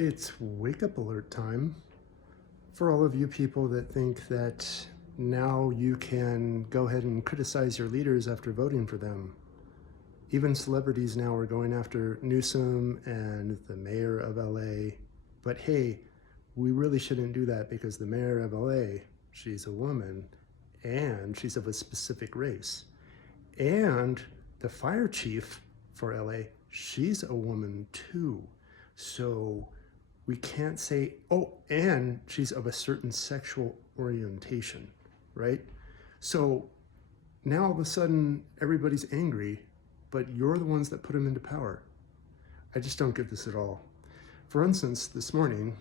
It's wake up alert time for all of you people that think that now you can go ahead and criticize your leaders after voting for them. Even celebrities now are going after Newsom and the mayor of LA. But hey, we really shouldn't do that because the mayor of LA, she's a woman and she's of a specific race. And the fire chief for LA, she's a woman too. So we can't say, oh, and she's of a certain sexual orientation, right? So now all of a sudden everybody's angry, but you're the ones that put them into power. I just don't get this at all. For instance, this morning,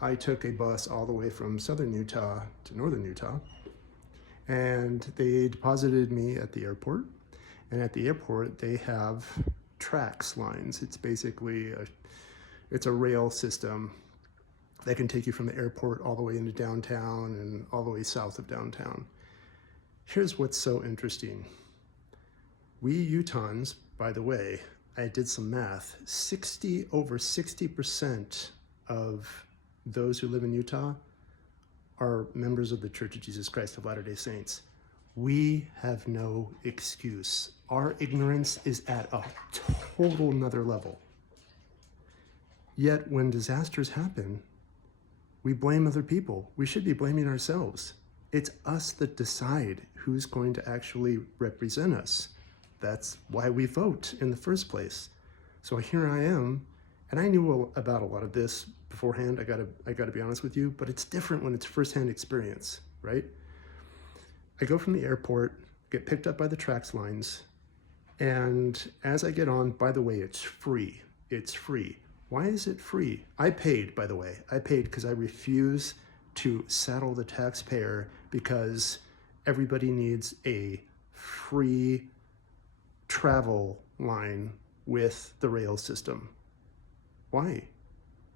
I took a bus all the way from southern Utah to northern Utah, and they deposited me at the airport. And at the airport, they have tracks lines. It's basically it's a rail system that can take you from the airport all the way into downtown and all the way south of downtown. Here's what's so interesting. We Utahns, by the way, I did some math, over 60% of those who live in Utah are members of the Church of Jesus Christ of Latter-day Saints. We have no excuse. Our ignorance is at a total nother level. Yet when disasters happen, we blame other people. We should be blaming ourselves. It's us that decide who's going to actually represent us. That's why we vote in the first place. So here I am, and I knew about a lot of this beforehand, I gotta be honest with you, but it's different when it's firsthand experience, right? I go from the airport, get picked up by the tracks lines, and as I get on, by the way, it's free. It's free. Why is it free? I paid, by the way. I paid because I refuse to saddle the taxpayer because everybody needs a free travel line with the rail system. Why?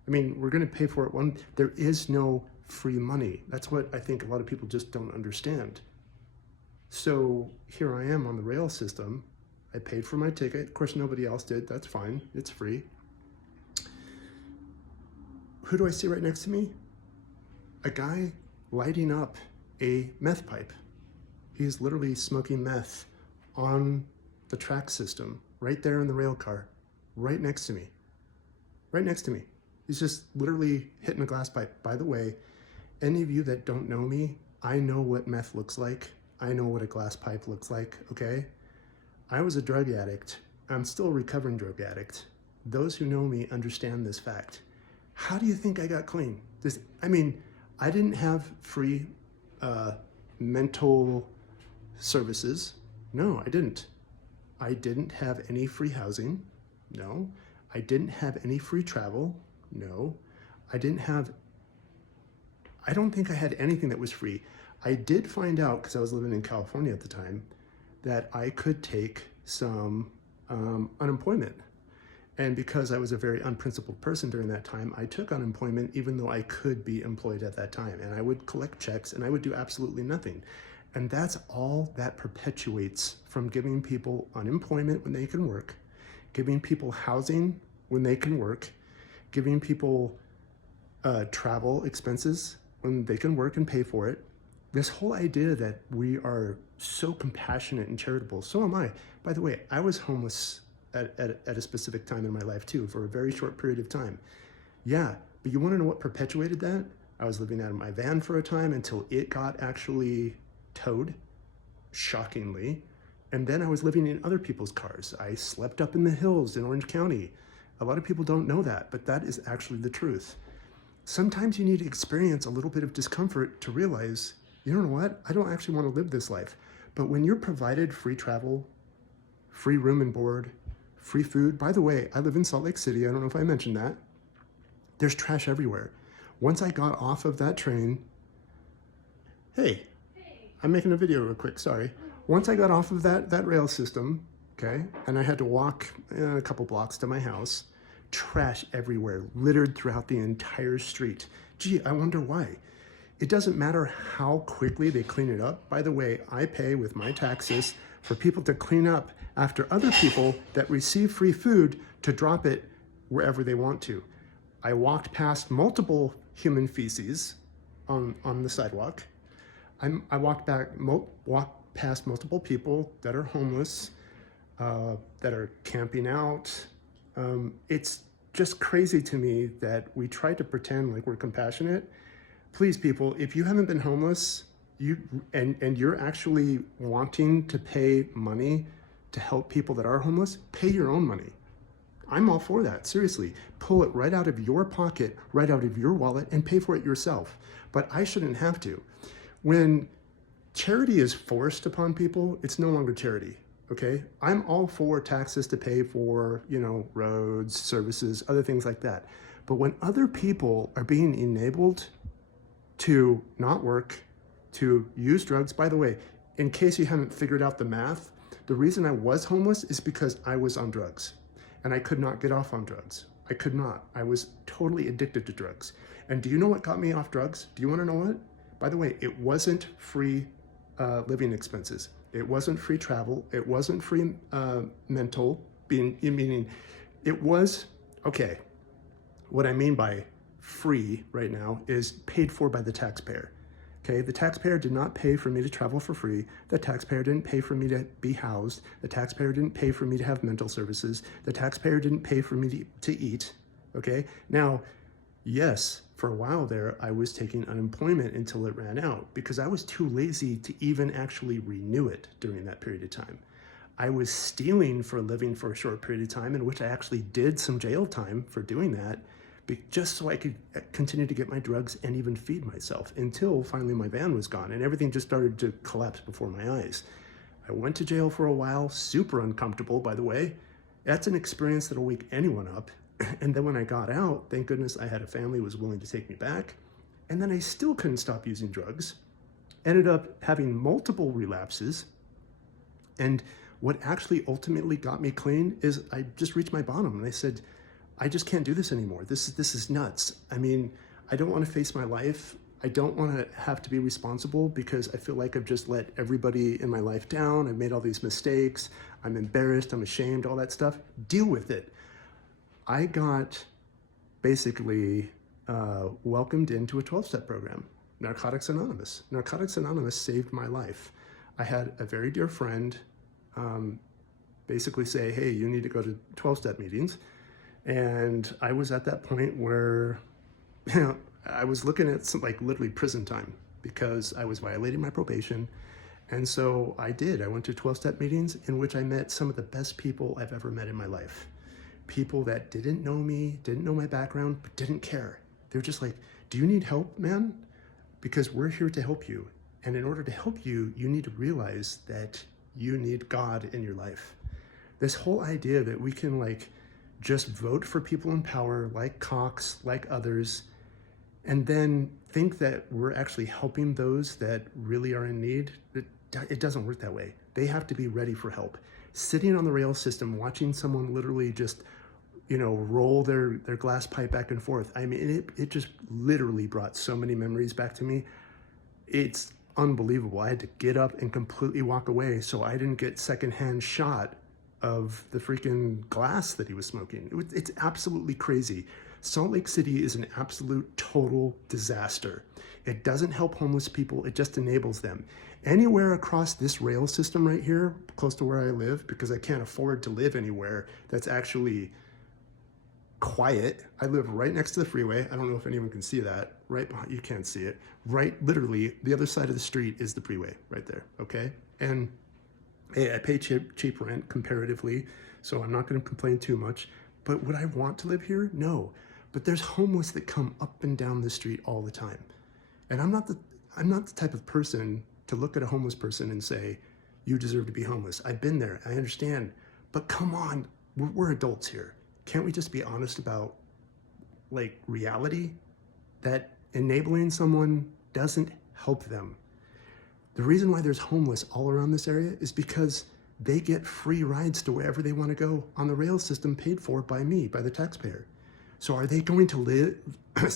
I mean, we're going to pay for it. There is no free money. That's what I think a lot of people just don't understand. So here I am on the rail system. I paid for my ticket. Of course, nobody else did. That's fine. It's free. Who do I see right next to me? A guy lighting up a meth pipe. He's literally smoking meth on the track system, right there in the rail car, right next to me. Right next to me. He's just literally hitting a glass pipe. By the way, any of you that don't know me, I know what meth looks like. I know what a glass pipe looks like, okay? I was a drug addict. I'm still a recovering drug addict. Those who know me understand this fact. How do you think I got clean? I didn't have free mental services. No, I didn't. I didn't have any free housing. No. I didn't have any free travel. No. I don't think I had anything that was free. I did find out, because I was living in California at the time, that I could take some unemployment. And because I was a very unprincipled person during that time, I took unemployment even though I could be employed at that time. And I would collect checks and I would do absolutely nothing. And that's all that perpetuates from giving people unemployment when they can work, giving people housing when they can work, giving people travel expenses when they can work and pay for it. This whole idea that we are so compassionate and charitable, so am I. By the way, I was homeless at a specific time in my life too, for a very short period of time. Yeah, but you wanna know what perpetuated that? I was living out of my van for a time until it got actually towed, shockingly. And then I was living in other people's cars. I slept up in the hills in Orange County. A lot of people don't know that, but that is actually the truth. Sometimes you need to experience a little bit of discomfort to realize, you know what? I don't actually want to live this life. But when you're provided free travel, free room and board, free food. By the way, I live in Salt Lake City. I don't know if I mentioned that. There's trash everywhere. Once I got off of that train, hey, I'm making a video real quick, sorry. Once I got off of that rail system, okay, and I had to walk a couple blocks to my house, trash everywhere, littered throughout the entire street. Gee, I wonder why. It doesn't matter how quickly they clean it up. By the way, I pay with my taxes for people to clean up after other people that receive free food to drop it wherever they want to. I walked past multiple human feces on the sidewalk. I walked past multiple people that are homeless, that are camping out. It's just crazy to me that we try to pretend like we're compassionate. Please, people, if you haven't been homeless, and you're actually wanting to pay money to help people that are homeless, pay your own money. I'm all for that, seriously. Pull it right out of your pocket, right out of your wallet, and pay for it yourself. But I shouldn't have to. When charity is forced upon people, it's no longer charity, okay? I'm all for taxes to pay for, roads, services, other things like that. But when other people are being enabled to not work, to use drugs, by the way, in case you haven't figured out the math, the reason I was homeless is because I was on drugs. And I could not get off on drugs. I could not. I was totally addicted to drugs. And do you know what got me off drugs? Do you want to know what? By the way, it wasn't free living expenses. It wasn't free travel. It wasn't free mental meaning. It was, okay, what I mean by free right now is paid for by the taxpayer. Okay, the taxpayer did not pay for me to travel for free. The taxpayer didn't pay for me to be housed. The taxpayer didn't pay for me to have mental services. The taxpayer didn't pay for me to eat. Okay, now, yes, for a while there, I was taking unemployment until it ran out because I was too lazy to even actually renew it during that period of time. I was stealing for a living for a short period of time, in which I actually did some jail time for doing that, just so I could continue to get my drugs and even feed myself, until finally my van was gone and everything just started to collapse before my eyes. I went to jail for a while, super uncomfortable, by the way. That's an experience that'll wake anyone up. And then when I got out, thank goodness I had a family who was willing to take me back. And then I still couldn't stop using drugs. Ended up having multiple relapses. And what actually ultimately got me clean is I just reached my bottom and I said, I just can't do this anymore. This is nuts. I mean, I don't want to face my life. I don't want to have to be responsible because I feel like I've just let everybody in my life down. I've made all these mistakes. I'm embarrassed. I'm ashamed, all that stuff. Deal with it. I got basically welcomed into a 12-step program, Narcotics Anonymous. Narcotics Anonymous saved my life. I had a very dear friend basically say, hey, you need to go to 12-step meetings. And I was at that point where, I was looking at some literally prison time because I was violating my probation. And so I did. I went to 12-step meetings in which I met some of the best people I've ever met in my life. People that didn't know me, didn't know my background, but didn't care. They were just like, do you need help, man? Because we're here to help you. And in order to help you, you need to realize that you need God in your life. This whole idea that we can just vote for people in power like Cox, like others, and then think that we're actually helping those that really are in need, it doesn't work that way. They have to be ready for help. Sitting on the rail system, watching someone literally just, roll their glass pipe back and forth. I mean, it just literally brought so many memories back to me. It's unbelievable. I had to get up and completely walk away so I didn't get secondhand shot of the freaking glass that he was smoking. It's absolutely crazy. Salt Lake City is an absolute total disaster. It doesn't help homeless people, it just enables them. Anywhere across this rail system right here, close to where I live, because I can't afford to live anywhere that's actually quiet. I live right next to the freeway. I don't know if anyone can see that. Right behind, you can't see it. Right, literally, the other side of the street is the freeway, right there, okay? And hey, I pay cheap rent comparatively, so I'm not gonna complain too much. But would I want to live here? No. But there's homeless that come up and down the street all the time. And I'm not the type of person to look at a homeless person and say, you deserve to be homeless. I've been there, I understand. But come on, we're adults here. Can't we just be honest about reality? That enabling someone doesn't help them. The reason why there's homeless all around this area is because they get free rides to wherever they want to go on the rail system paid for by me, by the taxpayer. So are they going to live, are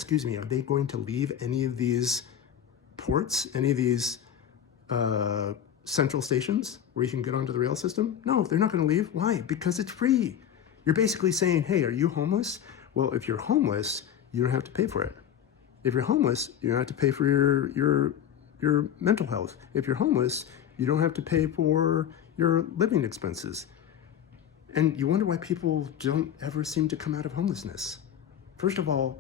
they going to leave any of these ports, any of these central stations where you can get onto the rail system? No, they're not going to leave. Why? Because it's free. You're basically saying, hey, are you homeless? Well, if you're homeless, you don't have to pay for it. If you're homeless, you don't have to pay for your mental health. If you're homeless, you don't have to pay for your living expenses. And you wonder why people don't ever seem to come out of homelessness. First of all,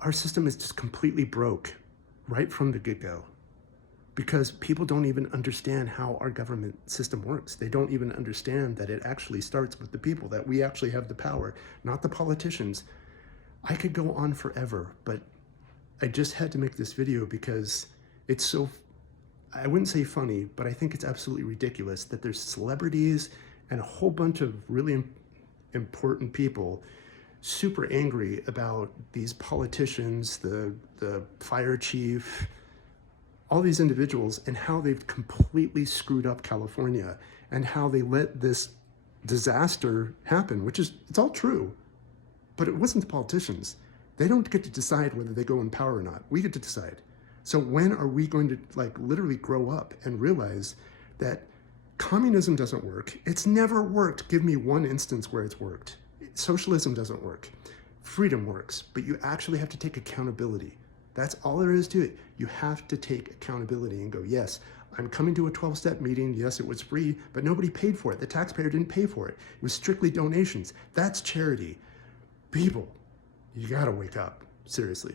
our system is just completely broke right from the get-go, because people don't even understand how our government system works. They don't even understand that it actually starts with the people, that we actually have the power, not the politicians. I could go on forever, but I just had to make this video because it's so, I wouldn't say funny, but I think it's absolutely ridiculous that there's celebrities and a whole bunch of really important people super angry about these politicians, the fire chief, all these individuals, and how they've completely screwed up California and how they let this disaster happen, which is, it's all true, but it wasn't the politicians. They don't get to decide whether they go in power or not. We get to decide. So when are we going to literally grow up and realize that communism doesn't work? It's never worked. Give me one instance where it's worked. Socialism doesn't work. Freedom works, but you actually have to take accountability. That's all there is to it. You have to take accountability and go, yes, I'm coming to a 12-step meeting. Yes, it was free, but nobody paid for it. The taxpayer didn't pay for it. It was strictly donations. That's charity. People, you gotta wake up, seriously.